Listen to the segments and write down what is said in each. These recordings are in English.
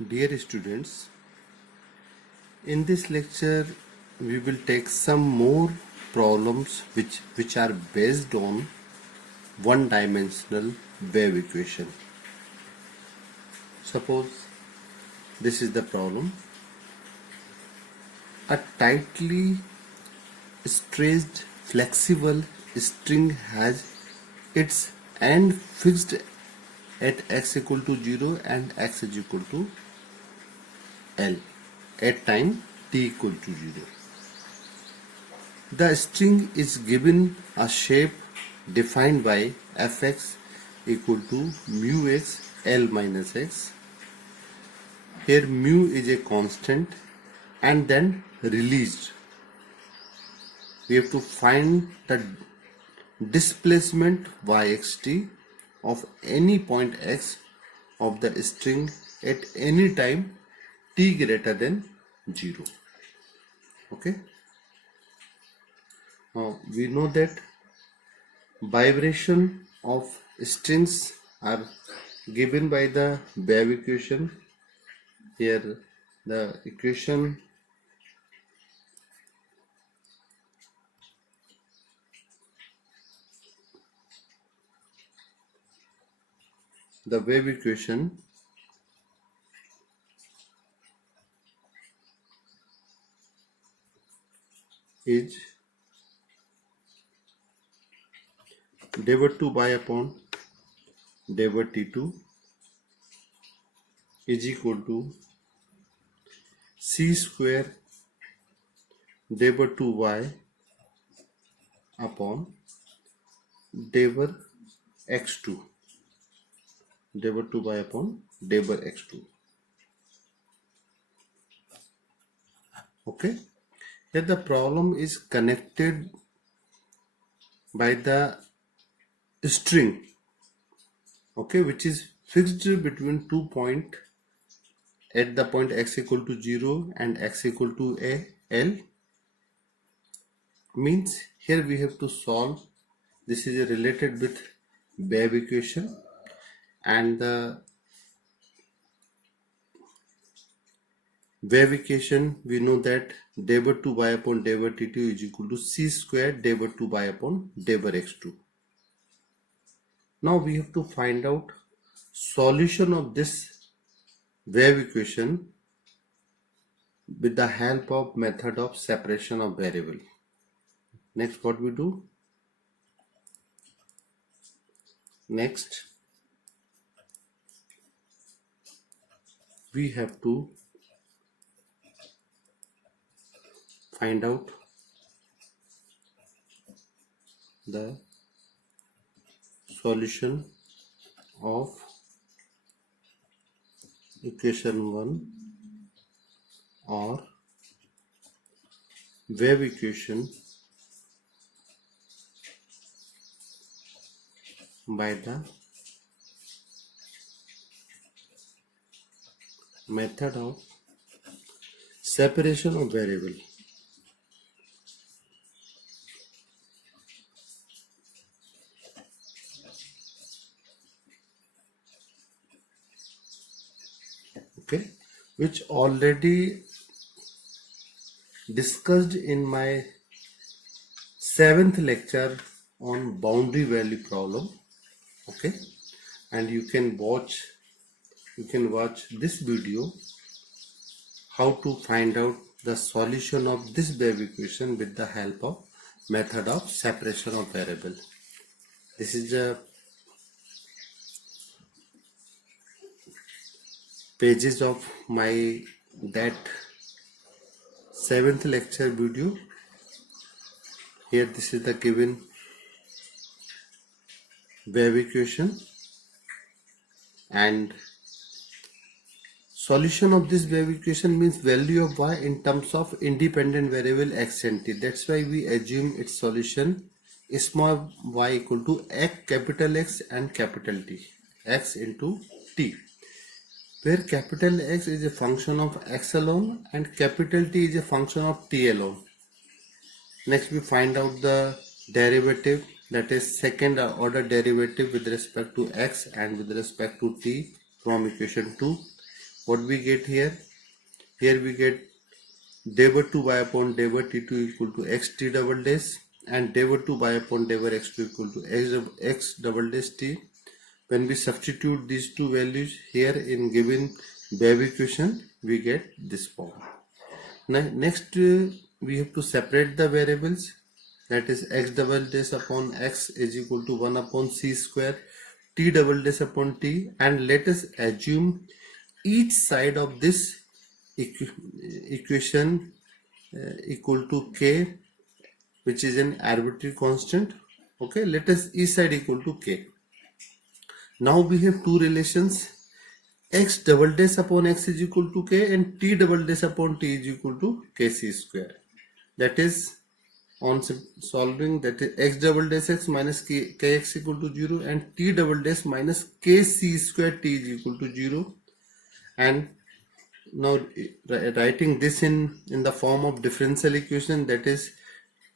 Dear students, in this lecture we will take some more problems which are based on one-dimensional wave equation. Suppose this is the problem. A tightly stretched flexible string has its end fixed at x equal to 0 and x is equal to L at time t equal to 0. The string is given a shape defined by fx equal to mu x L minus x. Here mu is a constant and then released. We have to find the displacement yxt of any point x of the string at any time t greater than 0. Okay. Now we know that vibration of strings are given by the wave equation. Here the equation is dv2 by upon dv2 is equal to c square dv2y upon dv x2 dv2 by upon dv x2. Okay, here the problem is connected by the string, okay, which is fixed between 2 points at the point x equal to 0 and x equal to L. Means here we have to solve. This is related with wave equation, and the wave equation we know that dv2 by upon dv2 is equal to c square dv2 by upon dv x2. Now we have to find out solution of this wave equation with the help of method of separation of variable. Next, what we do? Next, we have to find out the solution of equation 1 or wave equation by the method of separation of variable. Okay, which already discussed in my 7th lecture on boundary value problem. Okay, and you can watch this video how to find out the solution of this wave equation with the help of method of separation of variable. This is the pages of my that 7th lecture video. Here this is the given wave equation, and solution of this wave equation means value of y in terms of independent variable x and t. That's why we assume its solution is small y equal to capital X and capital T, x into t, where capital X is a function of x alone and capital T is a function of t alone. Next we find out the derivative, that is second order derivative with respect to x and with respect to t from equation 2. what we get here? Here we get derivative 2 y upon derivative t2 equal to x t double dash, and derivative y upon derivative x2 equal to x double dash t. When we substitute these two values here in given wave equation, we get this form. Now next we have to separate the variables, that is x double dash upon x is equal to 1 upon c square t double dash upon t, and let us assume each side of this equation equal to k, which is an arbitrary constant. Okay, let us each side equal to k. Now we have two relations, x double dash upon x is equal to k and t double dash upon t is equal to kc square. That is, on solving, that is x double dash x minus kx equal to 0 and t double dash minus kc square t is equal to 0. And now writing this in the form of differential equation, that is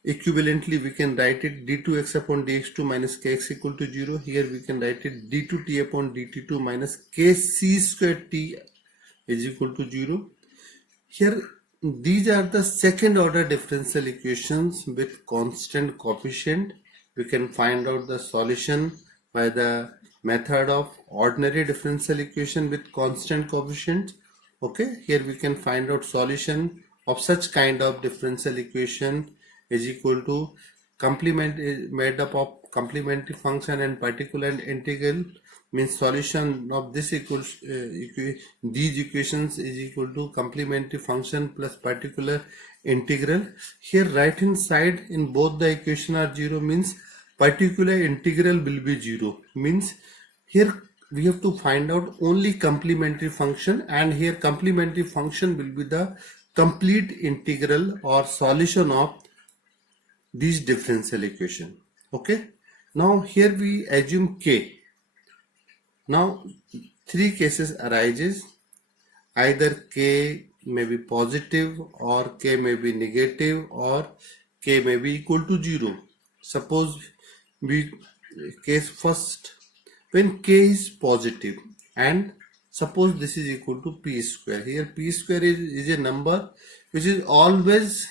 equivalently we can write it d2x upon dx2 minus kx equal to 0. Here we can write it d2t upon dt2 minus kc square t is equal to 0. Here these are the second order differential equations with constant coefficient. We can find out the solution by the method of ordinary differential equation with constant coefficient. Okay, here we can find out solution of such kind of differential equation is equal to complement is made up of complementary function and particular integral, means solution of this equals these equations is equal to complementary function plus particular integral. Here right hand side in both the equation are 0, means particular integral will be 0, means here we have to find out only complementary function, and here complementary function will be the complete integral or solution of these differential equation. Okay, now here we assume k. Now three cases arises, either k may be positive or k may be negative or k may be equal to 0. Suppose we case first, when k is positive and suppose this is equal to p square. Here p square is a number which is always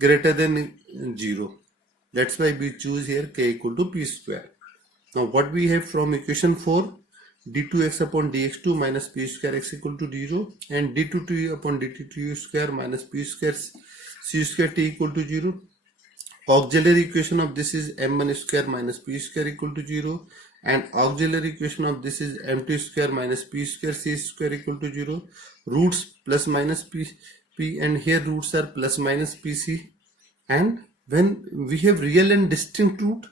greater than 0. That's why we choose here k equal to p square. Now what we have from equation 4, d2x upon dx2 minus p square x equal to 0 and d2t upon dt2 square minus p square c square t equal to 0. Auxiliary equation of this is m1 square minus p square equal to 0, and auxiliary equation of this is m2 square minus p square c square equal to 0. Roots plus minus p, and here roots are plus minus pc, and when we have real and distinct root,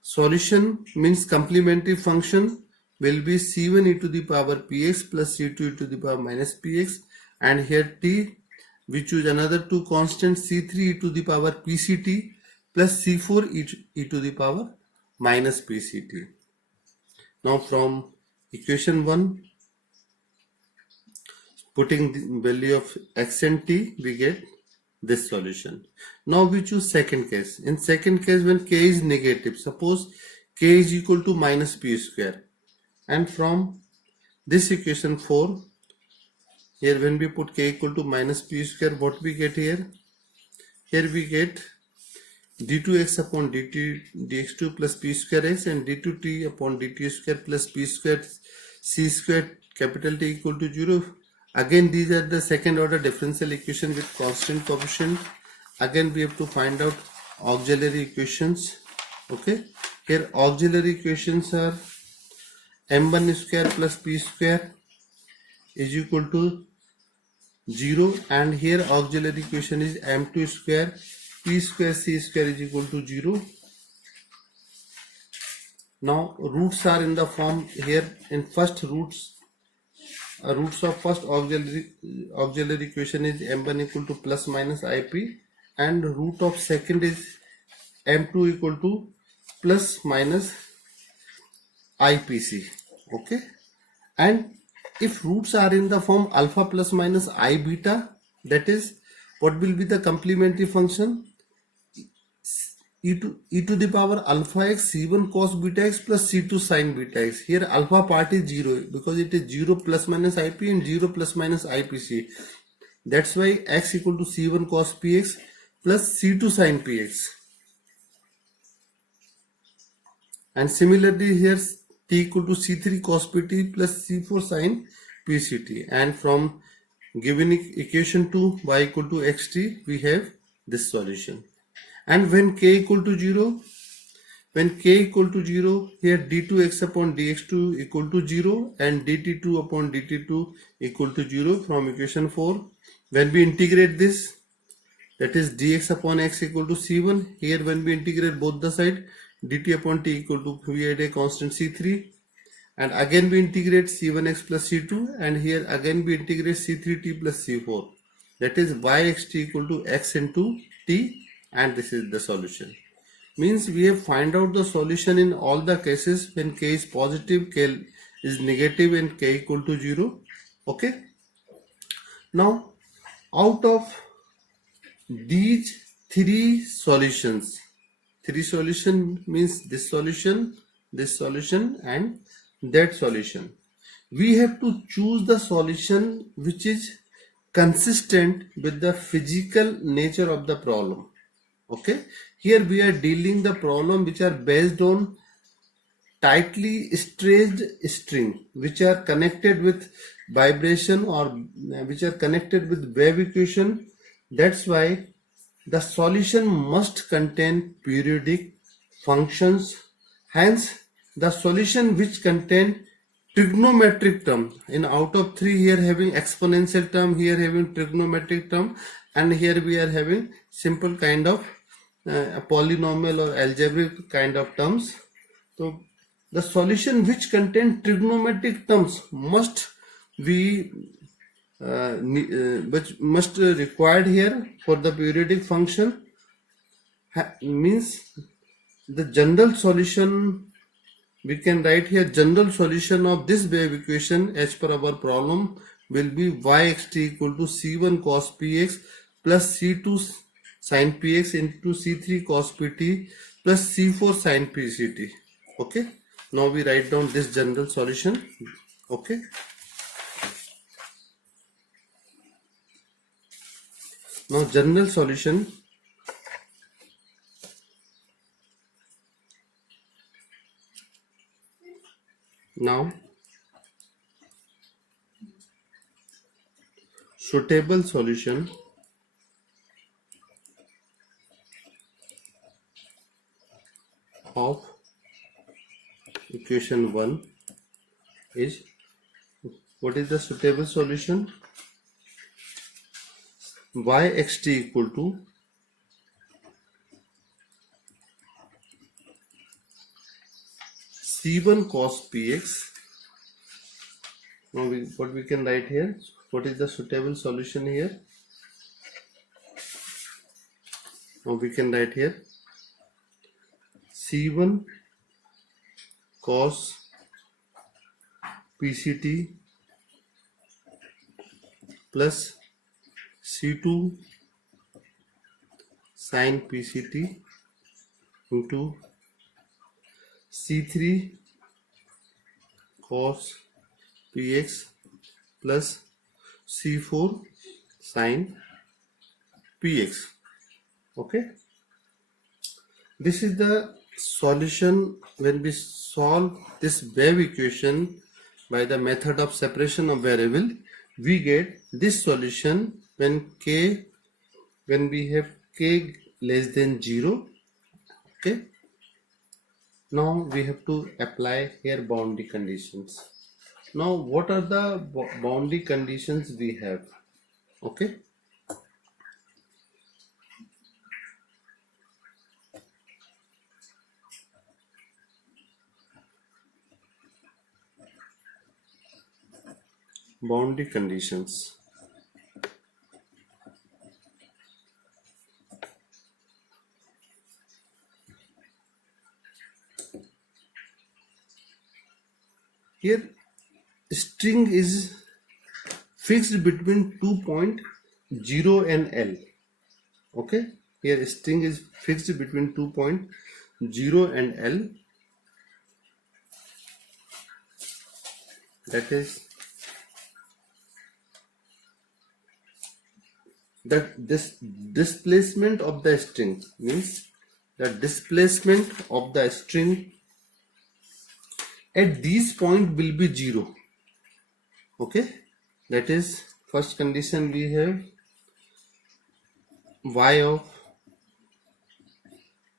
solution means complementary function will be c1 e to the power px plus c2 e to the power minus px, and here t we choose another two constants, c3 e to the power pct plus c4 e to the power minus pct. Now from equation 1, putting the value of x and t, we get this solution. Now we choose second case. In second case, when k is negative, suppose k is equal to minus p square, and from this equation 4, here when we put k equal to minus p square, what we get here? Here we get d2x upon dt dx2 plus p square x and d2t upon dt square plus p square c square capital T equal to 0. Again these are the second order differential equation with constant coefficient. Again we have to find out auxiliary equations. Okay, here auxiliary equations are m1 square plus p square is equal to 0, and here auxiliary equation is m2 square p square c square is equal to 0. Now roots are in the form here. In first roots of first auxiliary equation is m1 equal to plus minus ip, and root of second is m2 equal to plus minus ipc. Okay, and if roots are in the form alpha plus minus I beta, that is what will be the complementary function? e to the power alpha x c1 cos beta x plus c2 sin beta x. Here alpha part is 0 because it is 0 plus minus ip and 0 plus minus ipc. That's why x equal to c1 cos px plus c2 sin px. And similarly here t equal to c3 cos pt plus c4 sin pct. And from given equation to y equal to xt, we have this solution. And when k equal to 0, here d2x upon dx2 equal to 0 and dt2 upon dt2 equal to 0 from equation 4. When we integrate this, that is dx upon x equal to c1. Here when we integrate both the side, dt upon t equal to, we had a constant c3. And again we integrate c1x plus c2, and here again we integrate c3t plus c4. That is yxt equal to x into t, and this is the solution. Means we have find out the solution in all the cases when k is positive, k is negative, and k equal to 0. Okay. Now out of these three solutions means this solution, and that solution, we have to choose the solution which is consistent with the physical nature of the problem. Okay, here we are dealing the problem which are based on tightly stretched string which are connected with vibration or which are connected with wave equation. That's why the solution must contain periodic functions. Hence the solution which contain trigonometric term, in out of three, here having exponential term, here having trigonometric term, and here we are having simple kind of polynomial or algebraic kind of terms. So the solution which contain trigonometric terms must be which must required here for the periodic function. Means the general solution, we can write here, general solution of this wave equation as per our problem will be yxt equal to c1 cos px plus c2 sin px into c3 cos pt plus c4 sin pct. Okay, now we write down this general solution. Okay, now general solution. Now suitable solution of equation 1 is, what is the suitable solution? Yxt equal to c1 cos px. Now what we can write here, what is the suitable solution here? Now we can write here c1 cos pct plus c2 sin pct into c3 cos px plus c4 sin px. Okay, this is the solution when we solve this wave equation by the method of separation of variable. We get this solution when we have k less than 0. Okay, now we have to apply here boundary conditions. Now what are the boundary conditions we have? Okay, boundary conditions. Here string is fixed between 2.0 and L. Okay, Here string is fixed between 2.0 and L. That is this displacement of the string, means the displacement of the string at this point will be 0. Okay, that is first condition. We have y of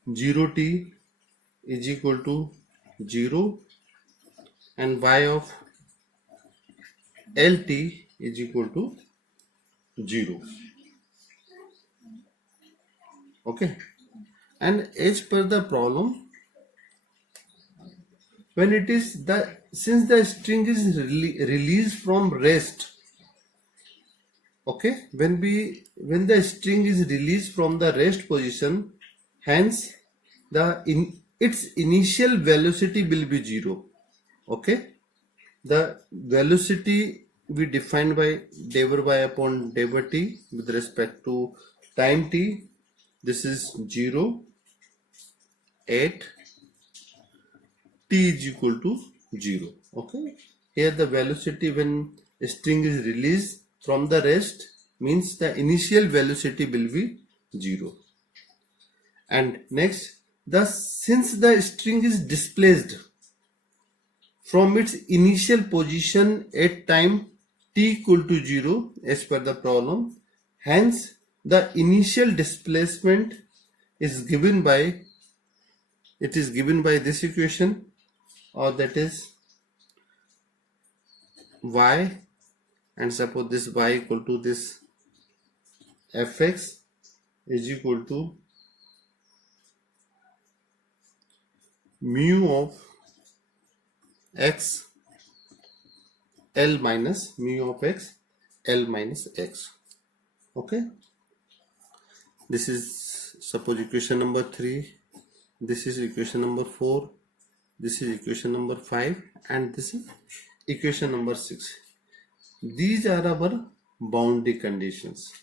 0t is equal to 0 and y of lt is equal to 0. Okay, and as per the problem, when it is since the string is released from rest, okay, when the string is released from the rest position, hence its initial velocity will be 0. Okay, the velocity we defined by dv by upon dv t with respect to time t. This is 0 at t is equal to 0. Okay, here the velocity when string is released from the rest means the initial velocity will be 0. And next, since the string is displaced from its initial position at time t equal to 0 as per the problem, hence the initial displacement is given by this equation, or that is y, and suppose this y equal to this fx is equal to mu of x L minus mu of x L minus x. Okay, this is suppose equation number 3, this is equation number 4, this is equation number 5, and this is equation number 6. These are our boundary conditions.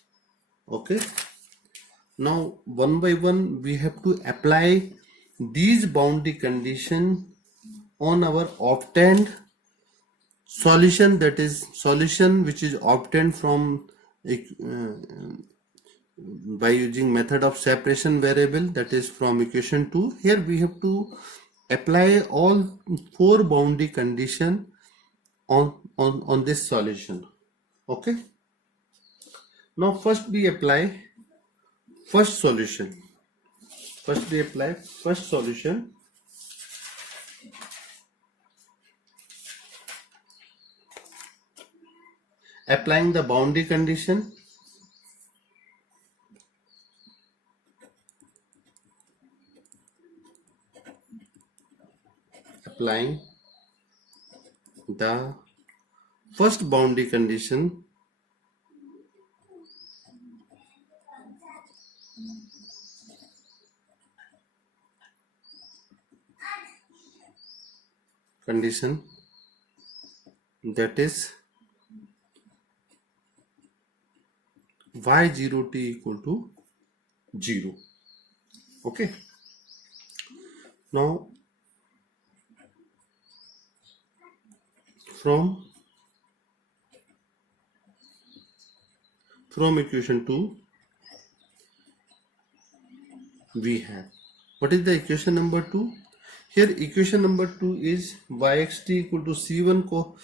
Okay, now one by one we have to apply these boundary conditions on our obtained solution, that is solution which is obtained from by using method of separation variable, that is from equation 2. Here we have to apply all 4 boundary condition on this solution. Okay, now first we apply first solution. Applying the boundary condition, applying the first boundary condition, that is y0t equal to 0. Okay, now from equation 2 we have, what is the equation number 2? Here equation number 2 is yxt equal to c1 cos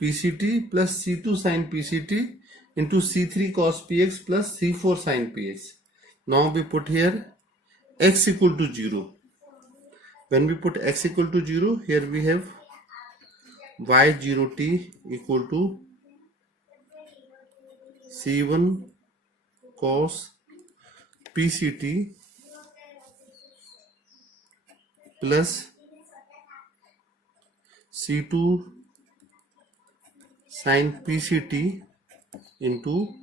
pct plus c2 sin pct into c3 cos px plus c4 sin px. Now we put here x equal to 0. When we put x equal to 0, here we have y0t equal to c1 cos pct plus c2 sin pct into,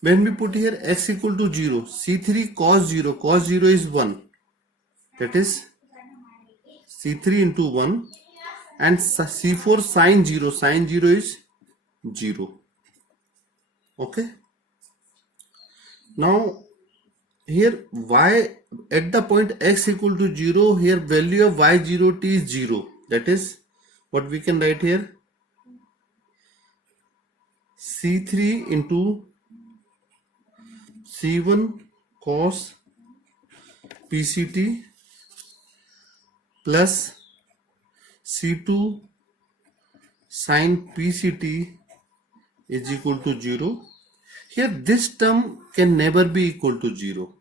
when we put here x equal to 0, c3 cos 0, cos 0 is 1, that is c3 into 1, and c4 sin 0, sin 0 is 0. Okay, now here y at the point x equal to 0, here value of y0t is 0. That is what we can write here, c3 into c1 cos pct plus c2 sin pct is equal to 0. Here this term can never be equal to 0.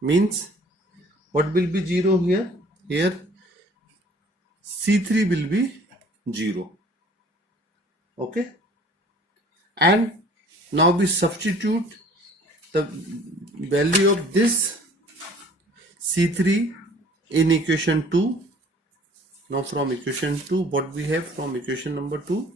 Means what will be 0 here? Here c3 will be 0. Okay, and now we substitute the value of this c3 in equation 2. Now from equation 2, what we have from equation number 2?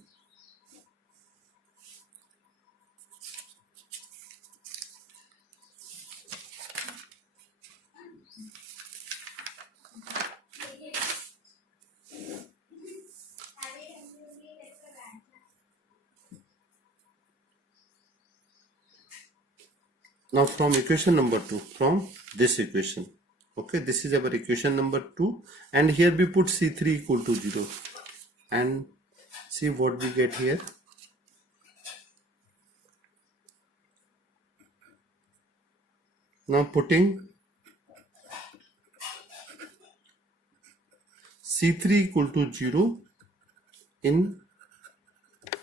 Now from equation number 2, from this equation, okay, this is our equation number 2, and here we put c3 equal to 0, and see what we get here. Now putting c3 equal to 0 in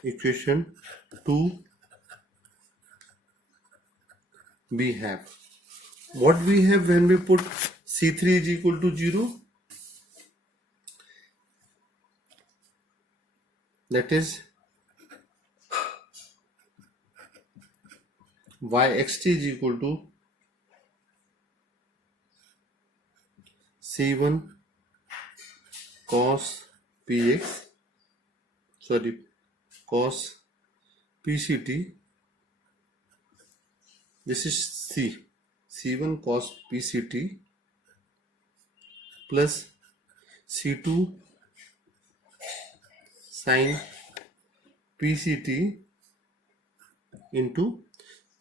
equation 2, we have what we have when we put c3 is equal to 0, that is yxt is equal to c1 cos px, sorry, cos pct, this is c1 cos pct plus c2 sin pct into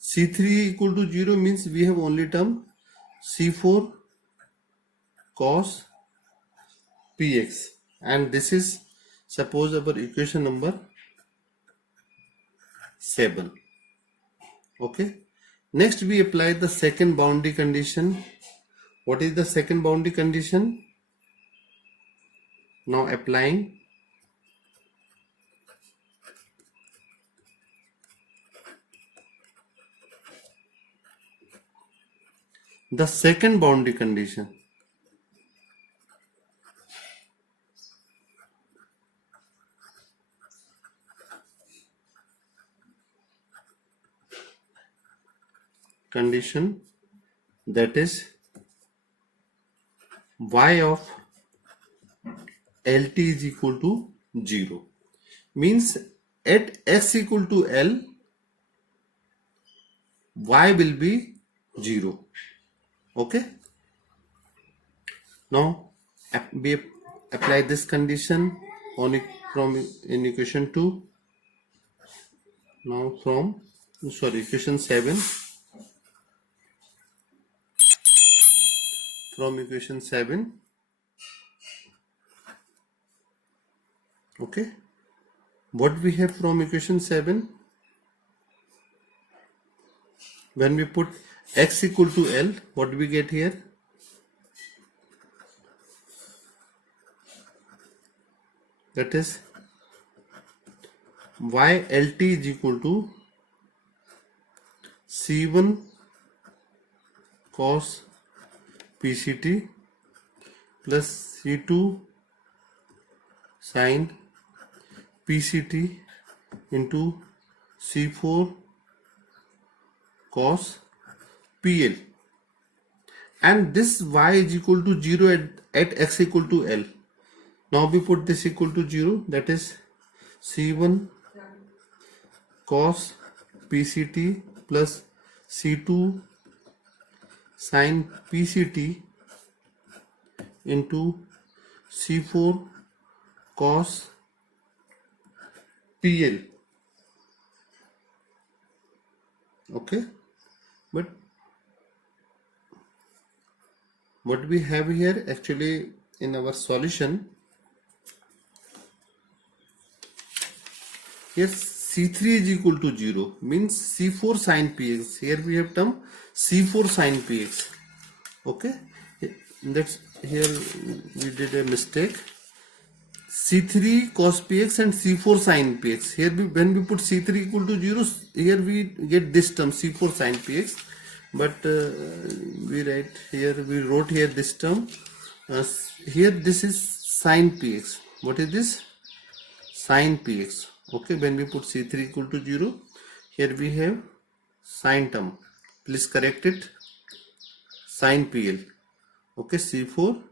c3 equal to 0 means we have only term c4 cos px, and this is suppose our equation number 7. Okay, next we apply the second boundary condition. What is the second boundary condition? Now applying the second boundary condition. Condition, that is y of lt is equal to 0, means at x equal to l y will be 0. Okay, now we apply this condition on it from in equation 2. Now from equation 7, from equation 7, okay, what we have from equation 7, when we put x equal to l, what do we get here? That is ylt is equal to c1 cos pct plus c2 sin pct into c4 cos pl, and this y is equal to 0 at x equal to l. Now we put this equal to 0, that is c1 cos pct plus c2 sin pct into c4 cos pl. Okay, but what we have here actually in our solution, here C3 is equal to 0 means C4 sin Px. Here we have term C4 sin Px. Okay, that's here we did a mistake. C3 cos Px and C4 sin Px. Here when we put C3 equal to 0, here we get this term C4 sin Px. But we wrote here this term. Here this is sin Px. What is this? Sin Px. Okay, when we put C3 equal to 0, here we have sin term. Please correct it. Sin PL. Okay, C4,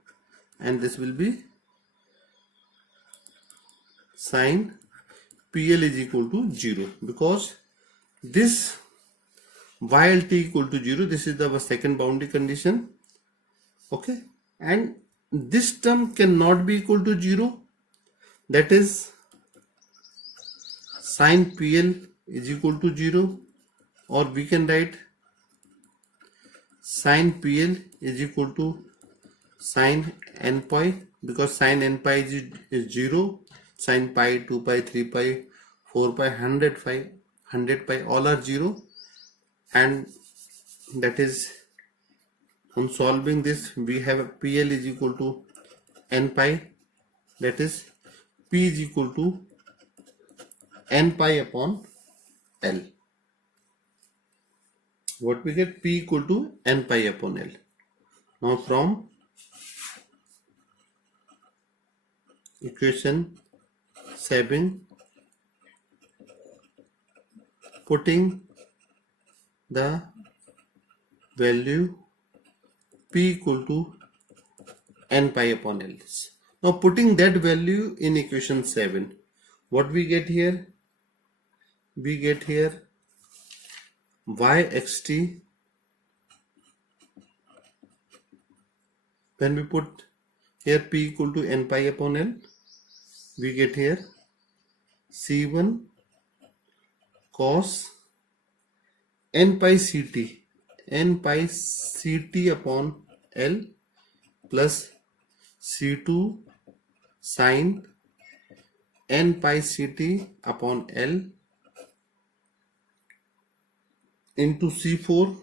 and this will be sin PL is equal to 0, because this while t equal to 0, this is the second boundary condition. Okay, and this term cannot be equal to 0, that is sin PL is equal to 0, or we can write sin PL is equal to sin n pi, because sin n pi is 0, sin pi, 2 pi, 3 pi, 4 pi, 100 pi all are 0, and that is, on solving this, we have PL is equal to n pi, that is P is equal to n pi upon L. What we get? P equal to n pi upon L. Now from equation 7, putting the value P equal to n pi upon L. Now putting that value in equation 7, what we get here? We get here yxt. When we put here P equal to n pi upon L, we get here C1 cos n pi ct upon L plus C2 sin n pi ct upon L into C4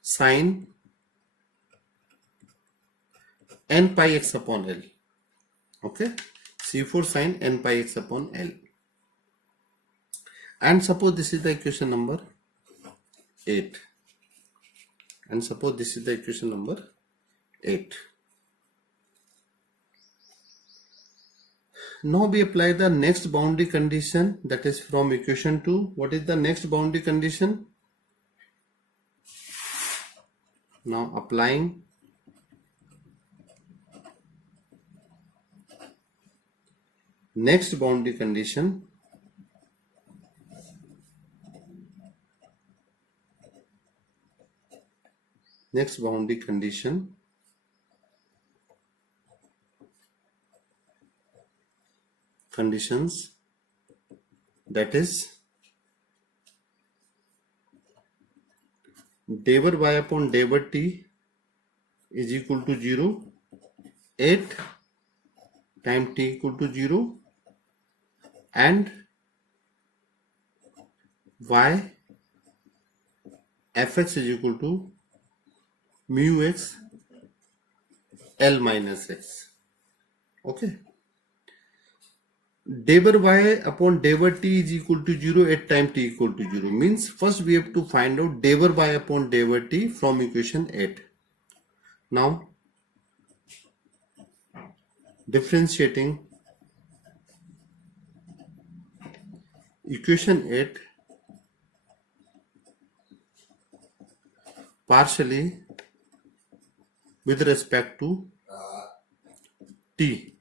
sin n pi x upon L. Okay, C4 sin n pi x upon L. And suppose this is the equation number 8. And suppose this is the equation number 8. Now we apply the next boundary condition, that is from equation 2. What is the next boundary condition? Now applying next boundary condition, conditions, that is derivative y upon derivative t is equal to 0, 8 times t equal to 0, and y fx is equal to mu x L minus x. Okay, derivative y upon derivative t is equal to 0, 8 times t equal to 0 means first we have to find out derivative y upon derivative t from equation 8. Now differentiating equation 8 partially with respect to t.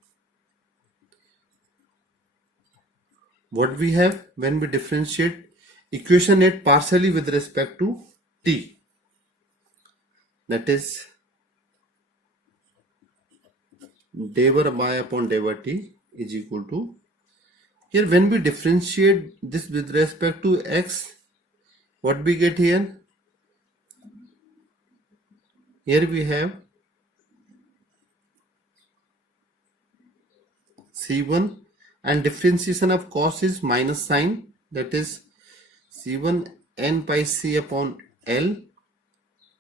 What we have when we differentiate equation 8 partially with respect to t, that is derivative y upon derivative t is equal to, here when we differentiate this with respect to x, what we get here? Here we have C1, and differentiation of cos is minus sign, that is C1 n pi c upon L,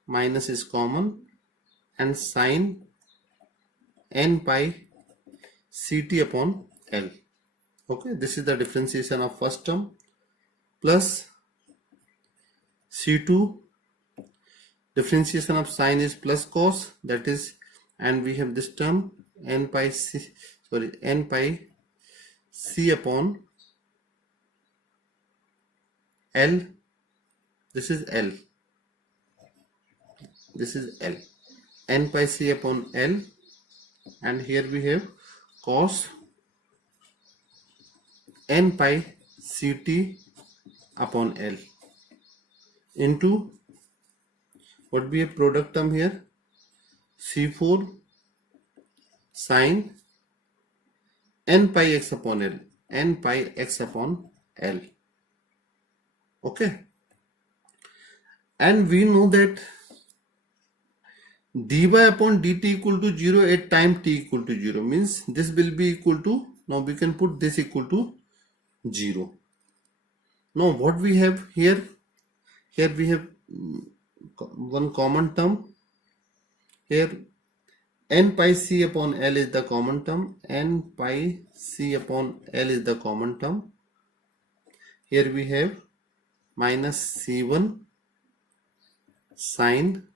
minus is common, and sine n pi ct upon L. Okay, this is the differentiation of first term, plus C2, differentiation of sine is plus cos, that is, and we have this term n pi c upon L. This is L. This is L. N pi c upon L, and here we have cos n pi ct upon L into what we have product term here, C4 sine n pi x upon L, n pi x upon L. Okay, and we know that dy upon dt equal to 0 at time t equal to 0, means this will be equal to, now we can put this equal to 0. Now what we have here, we have one common term here, n pi c upon L is the common term, n pi c upon L is the common term. Here we have minus C1 sine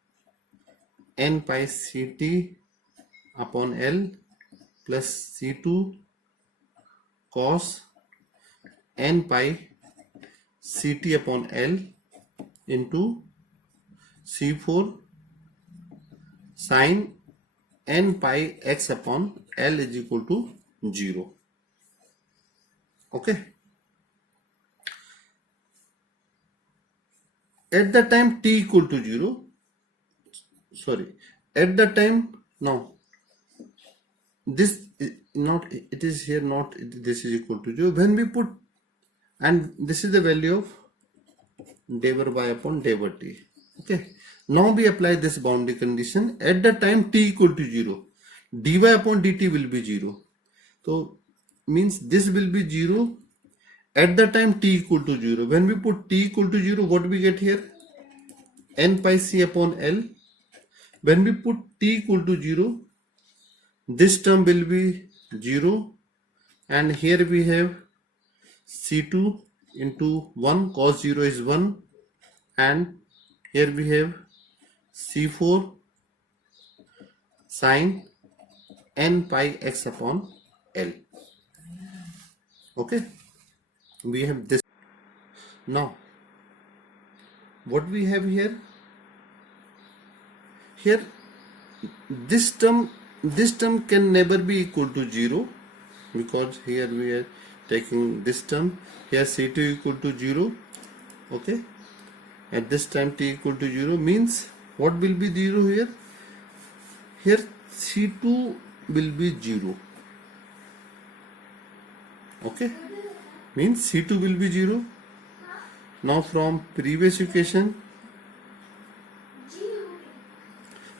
n pi ct upon L plus C2 cos n pi ct upon L into C4 sine n pi x upon L is equal to 0. Okay. At the time t equal to 0, at the time, now this is not, it is here not, this is equal to 0. When we put, and this is the value of dy by upon dy by t. Okay, now we apply this boundary condition. At the time t equal to 0, dy upon dt will be 0. So means this will be 0 at the time t equal to 0. When we put t equal to 0, what we get here? N pi c upon L. When we put t equal to 0, this term will be 0, and here we have C2 into 1, cos 0 is 1, and here we have C4 sine n pi x upon L. Okay, we have this. Now what we have here, this term can never be equal to 0, because here we are taking this term, here C2 equal to 0. Okay, at this time t equal to 0, means what will be 0 here? Here C2 will be 0. Okay, means C2 will be 0. Now from previous equation,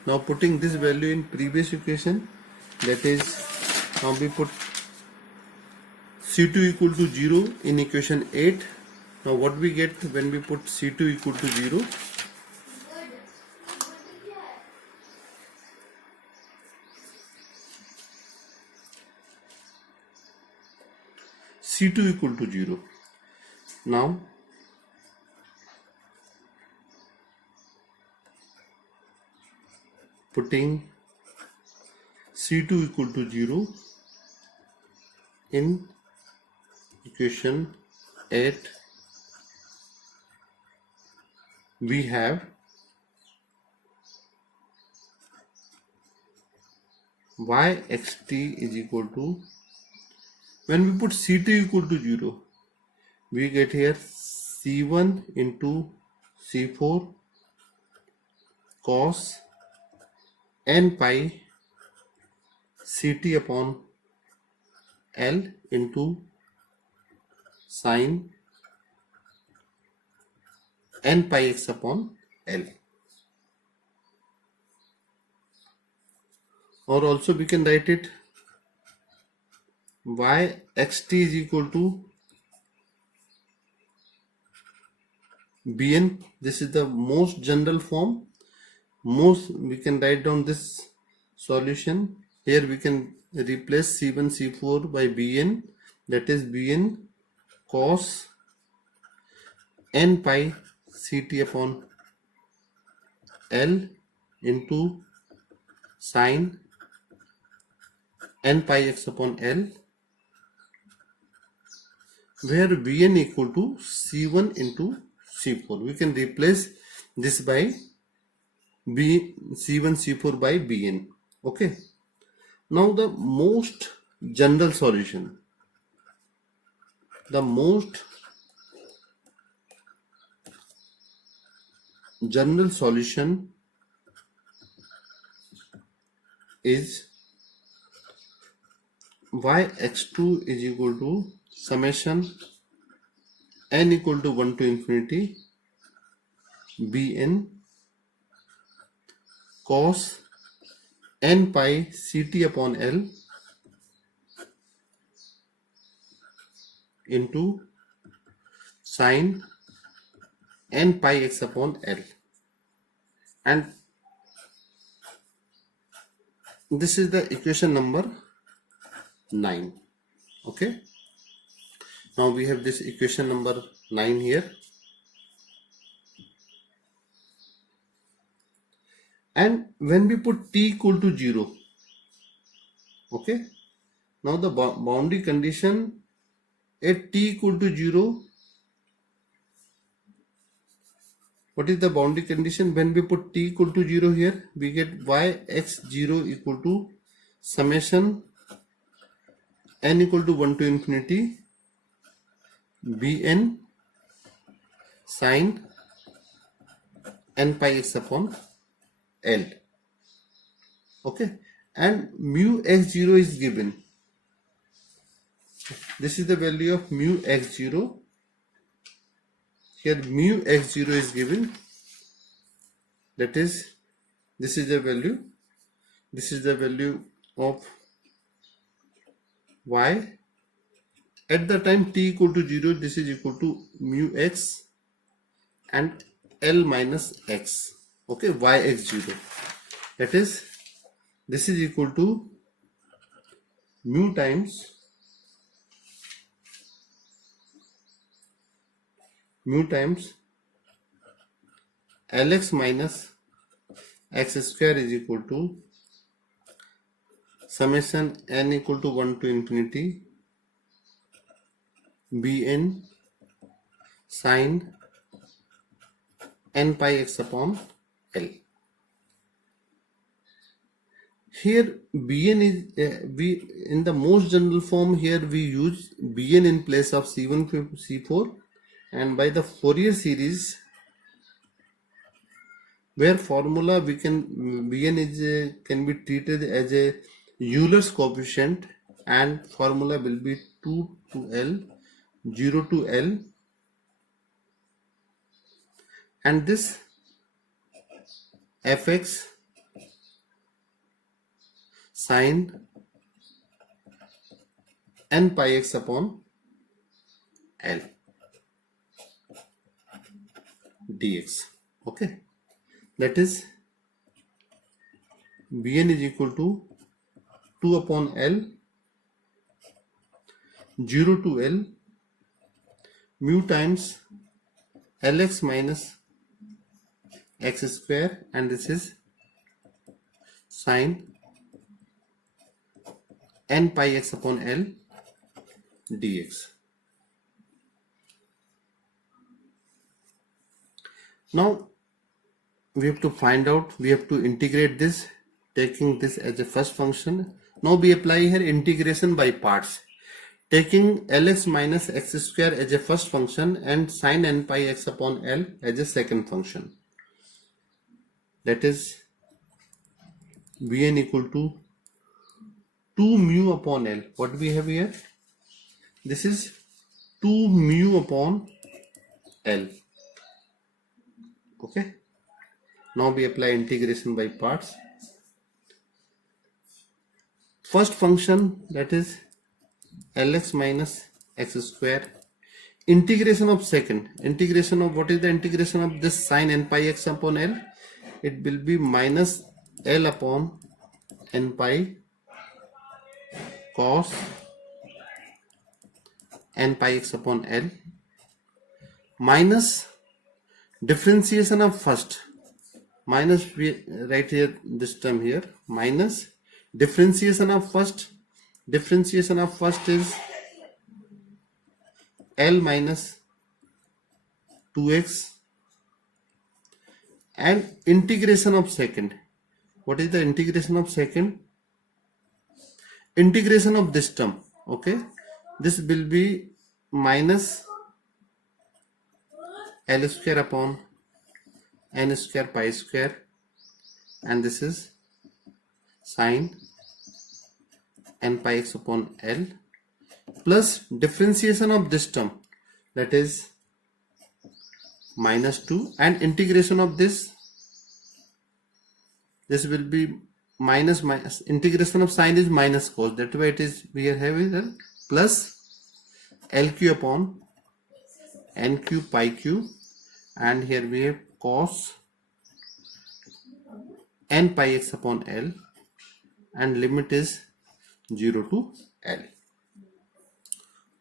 now putting this value in previous equation, that is, now we put C2 equal to 0 in equation 8. Now what we get when we put C2 equal to 0? C2 equal to 0. Now putting C2 equal to 0 in equation 8, we have yxt is equal to, when we put C2 equal to 0, we get here C1 into C4 cos n pi ct upon L into sine n pi x upon L. or also we can write it y xt is equal to bn. This is the most general form. Most we can write down this solution. Here we can replace c1 c4 by bn, that is bn cos n pi ct upon l into sin n pi x upon l, where bn equal to c1 into c4. We can replace this by c1 c4 by bn. Okay, now the most general solution, the most general solution is y x2 is equal to summation n equal to 1 to infinity bn cos n pi ct upon l into sin n pi x upon l, and this is the equation number 9. Okay, now we have this equation number 9 here, and when we put t equal to 0, okay, now the boundary condition at t equal to 0, what is the boundary condition? When we put t equal to 0 here, we get y x0 equal to summation n equal to 1 to infinity bn sin n pi x upon l. Okay, and mu x0 is given. This is the value of mu x0. Here mu x0 is given, that is, this is the value, this is the value of y at the time t equal to 0. This is equal to mu x and l minus x. Okay, y x0, that is, this is equal to mu times lx minus x square is equal to summation n equal to 1 to infinity bn sin n pi x upon l. Here bn is we in the most general form. Here we use bn in place of c1 c4, and by the Fourier series, where formula we can bn is can be treated as a Euler's coefficient, and formula will be 2 to l 0 to l, and this fx sin n pi x upon l dx. Okay, that is bn is equal to 2 upon l 0 to l mu times lx minus x square, and this is sin n pi x upon l dx. Now we have to find out, we have to integrate this, taking this as a first function. Now we apply here integration by parts, taking lx minus x square as a first function and sin n pi x upon l as a second function. That is bn equal to 2 mu upon l. What we have here? This is 2 mu upon l. Okay. Now we apply integration by parts. first function, that is Lx minus x square, integration of second, integration of, what is the integration of this sin n pi x upon L? It will be minus L upon n pi cos n pi x upon L, minus differentiation of first, minus, we write here this term here, minus differentiation of first, differentiation of first is L minus 2x, and integration of second. What is the integration of second? Integration of this term, okay, this will be minus L square upon n square pi square, and this is sin n pi x upon L, plus differentiation of this term, that is minus 2, and integration of this will be minus integration of sin is minus cos, that way it is, we are having plus LQ upon NQ pi q, and here we have cos n pi x upon L, and limit is 0 to L.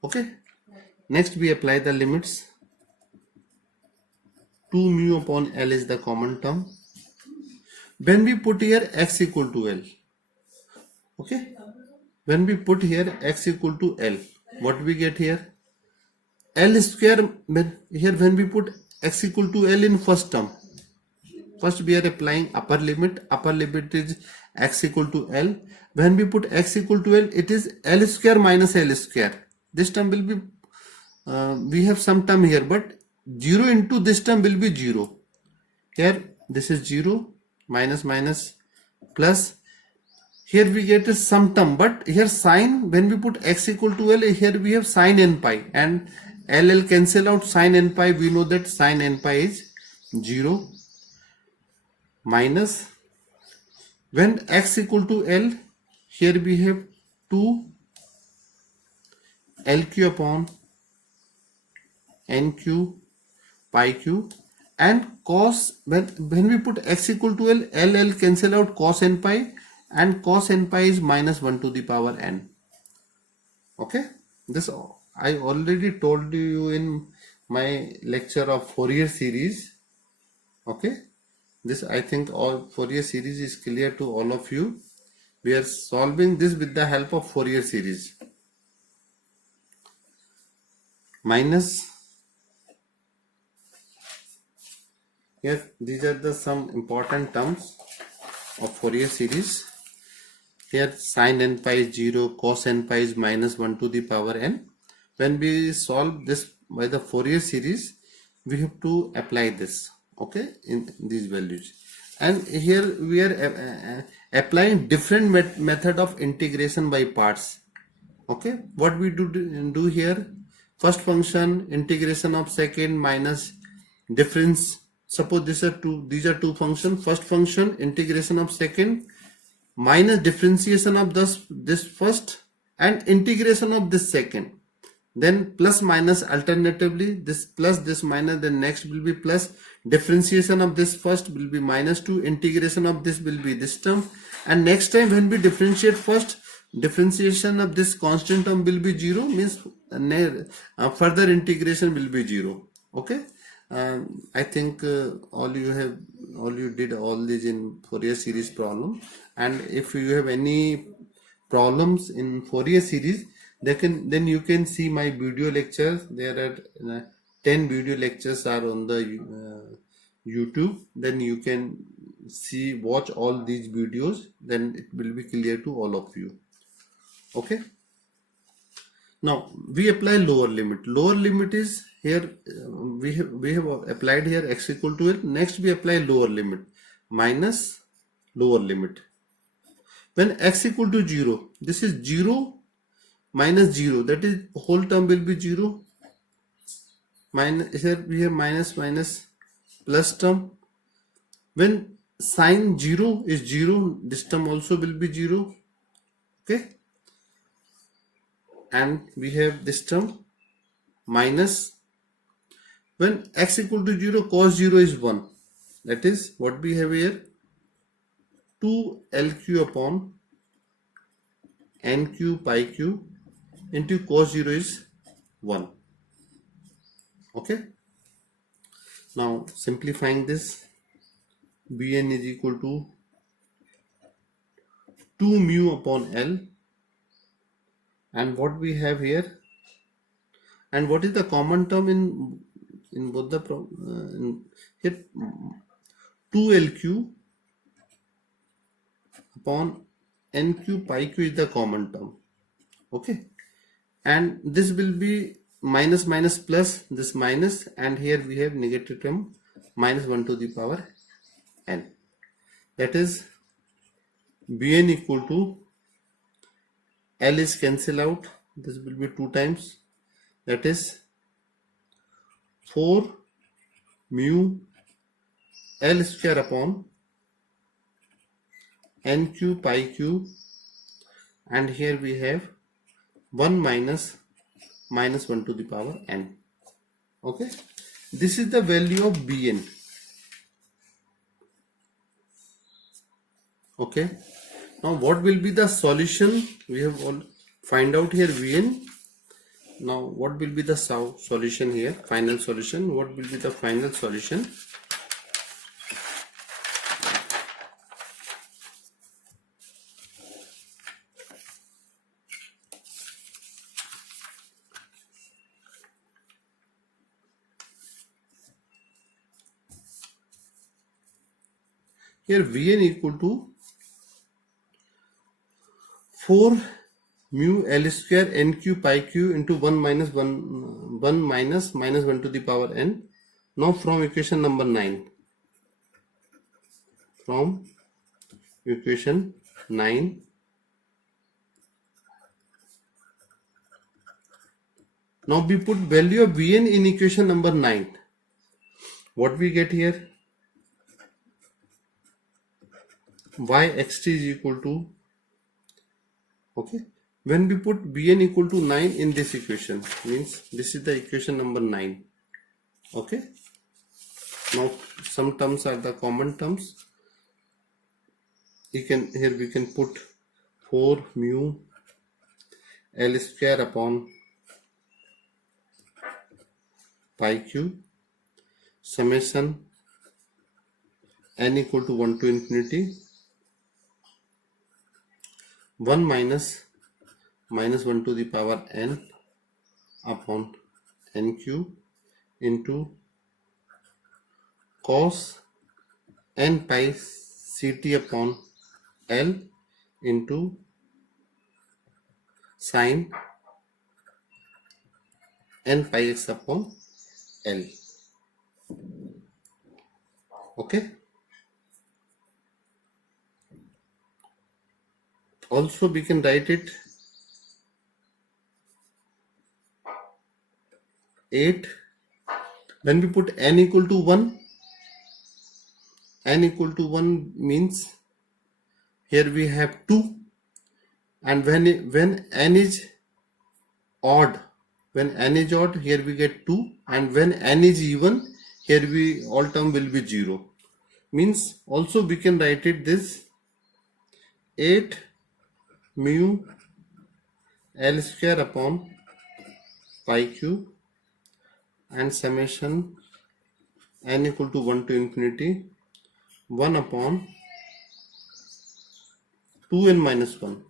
Okay, next we apply the limits. 2 mu upon L is the common term. When we put here x equal to L, okay, when we put here x equal to L, what we get here? L square, here when we put x equal to L in first term, first we are applying upper limit is x equal to L. When we put x equal to L, it is L square minus L square. This term will be, we have some term here, but 0 into this term will be 0. Here this is 0, minus minus plus, here we get some term, but here sin, when we put x equal to L, here we have sin n pi, and L cancel out sin n pi, we know that sin n pi is 0, minus, when x equal to L, here we have 2 LQ upon NQ pi q, and cos, when we put x equal to L cancel out cos n pi, and cos n pi is minus 1 to the power n. Okay, this I already told you in my lecture of Fourier series. Okay, this I think all Fourier series is clear to all of you. We are solving this with the help of Fourier series. Minus, yes, these are the some important terms of Fourier series. Here sin n pi is 0, cos n pi is minus 1 to the power n. When we solve this by the Fourier series, we have to apply this, okay, in these values. And here we are applying different method of integration by parts. Okay, what we do here, first function integration of second minus difference. Suppose these are two functions. First function integration of second minus differentiation of this first, and integration of this second. Then plus minus alternatively, this plus this minus, then next will be plus, differentiation of this first will be minus 2, integration of this will be this term, and next time when we differentiate first, differentiation of this constant term will be 0, means further integration will be 0. Okay, I think all you did all these in Fourier series problem, and if you have any problems in Fourier series, then you can see my video lectures. There are 10 video lectures are on the YouTube. Then you can watch all these videos, then it will be clear to all of you. Okay, now we apply lower limit. Lower limit is here, we have applied here x equal to L. Next we apply lower limit, minus lower limit. When x equal to 0, this is 0 minus 0, that is whole term will be 0. Minus, here we have minus plus term. When sin 0 is 0, this term also will be 0. Okay, and we have this term minus, when x equal to 0, cos 0 is 1. That is what we have here, 2 LQ upon NQ pi Q into cos 0 is 1. Okay, now simplifying this, Bn is equal to 2 mu upon L, and what we have here, and what is the common term in both the here, 2LQ upon NQ pi Q is the common term. Okay, and this will be minus minus plus, this minus, and here we have negative term minus 1 to the power n. That is Bn equal to, L is cancel out, this will be 2 times, that is 4 mu L square upon NQ pi Q, and here we have 1 minus 1 to the power n. Okay, this is the value of Bn. Okay, now what will be the solution? We have all find out here Vn. Now what will be the solution here, final solution? What will be the final solution? Here Vn equal to 4 mu L square NQ pi Q into 1 minus 1 to the power n. Now from equation number 9. From equation 9. Now we put value of Vn in equation number 9. What we get here? Yxt is equal to, okay, when we put Bn equal to 9 in this equation, means this is the equation number 9. Okay, now some terms are the common terms. Here we can put 4 mu L square upon pi Q summation n equal to 1 to infinity 1 minus 1 to the power n upon NQ into cos n pi Ct upon L into sin n pi x upon L. Okay, also we can write it 8 when we put n equal to 1. N equal to 1 means here we have 2, and when n is odd, here we get 2, and when n is even, here all term will be 0. Means also we can write it this 8 mu L square upon pi Q and summation n equal to 1 to infinity 1 upon 2n minus 1.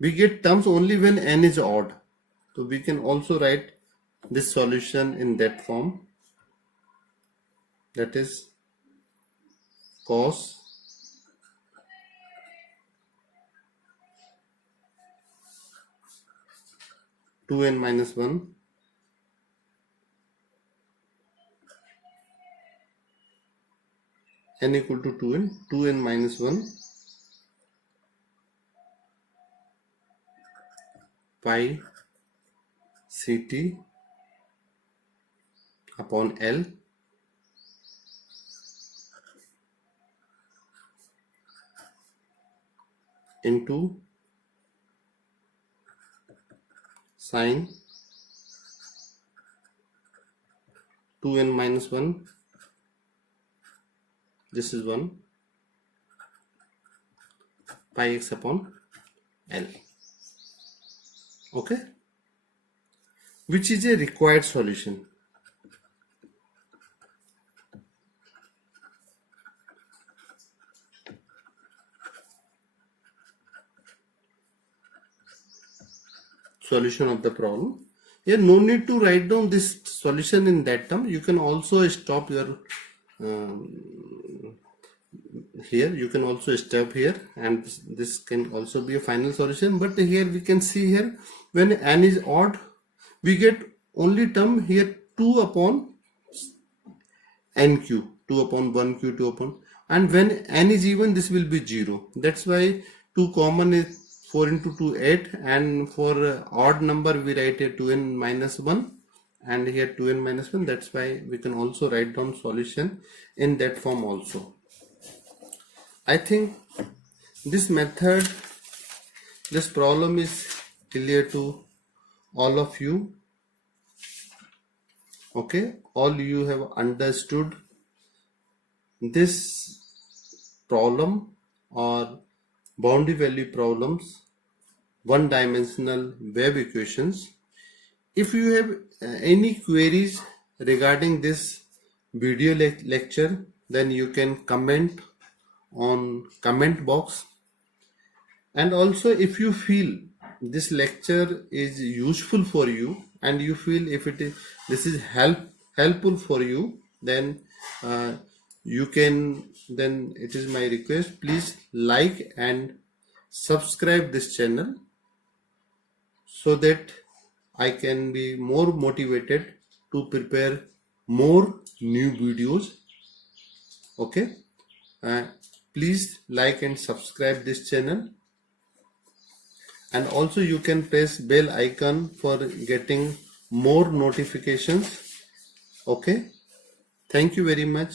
We get terms only when n is odd. So we can also write this solution in that form. That is cos (2n minus 1) n equal to 2n minus 1 pi Ct upon L into sine 2n minus 1, this is 1, pi x upon L. Okay, which is a required solution. Solution of the problem. Here no need to write down this solution in that term. You can also stop your here. You can also stop here, and this can also be a final solution. But here we can see here, when n is odd, we get only term here 2 upon nq, 2 upon 1q, 2 upon, and when n is even, this will be 0. That's why 2 common is 4 into 2 8, and for odd number we write a 2n minus 1, and here 2n minus 1. That's why we can also write down solution in that form also. I think this method, this problem is clear to all of you. Okay, all you have understood this problem or boundary value problems, one dimensional wave equations. If you have any queries regarding this video lecture, then you can comment on comment box. And also, if you feel this lecture is useful for you, and you feel if it is, this is helpful for you, then you can, then it is my request, please like and subscribe this channel, so that I can be more motivated to prepare more new videos. Okay, please like and subscribe this channel, and also you can press bell icon for getting more notifications. Okay, thank you very much.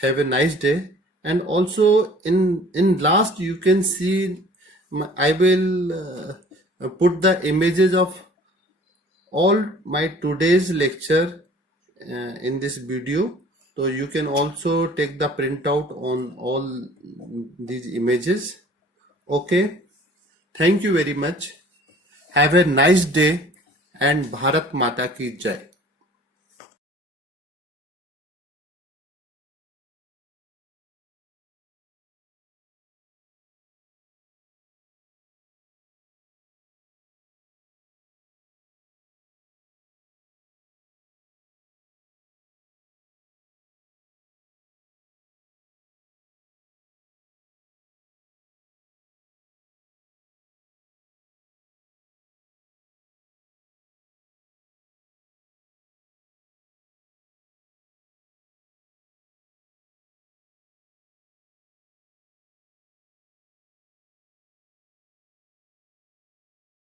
Have a nice day. And also in last you can see I will put the images of all my today's lecture in this video, so you can also take the printout on all these images. Okay, thank you very much. Have a nice day, and Bharat Mata ki Jai.